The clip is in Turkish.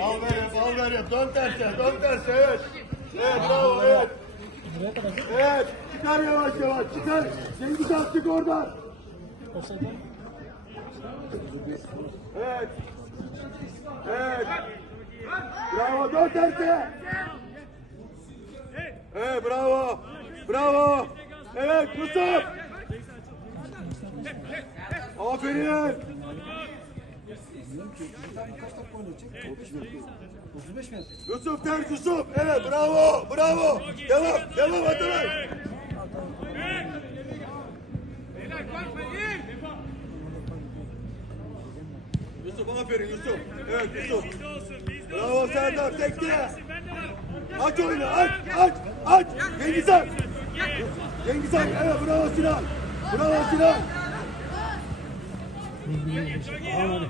Al verip. Dön terse, dön terse. Evet. Evet, bravo, evet. Evet, çıkar yavaş yavaş, çıkar. Cengiz Han çık oradan. Evet. Evet. Bravo, dön terse. Evet, bravo. Bravo. Evet, Yusuf. Aferin. 35 metre. Yusuf ters Yusuf. Evet bravo. Bravo. Devam. Devam Atalar. Yusuf aferin Yusuf. Evet Yusuf. Bravo Serdar tekte. Aç oyunu aç aç aç. Cengiz Han. Cengiz Han. Evet bravo Sinan. Bravo Sinan. Hadi.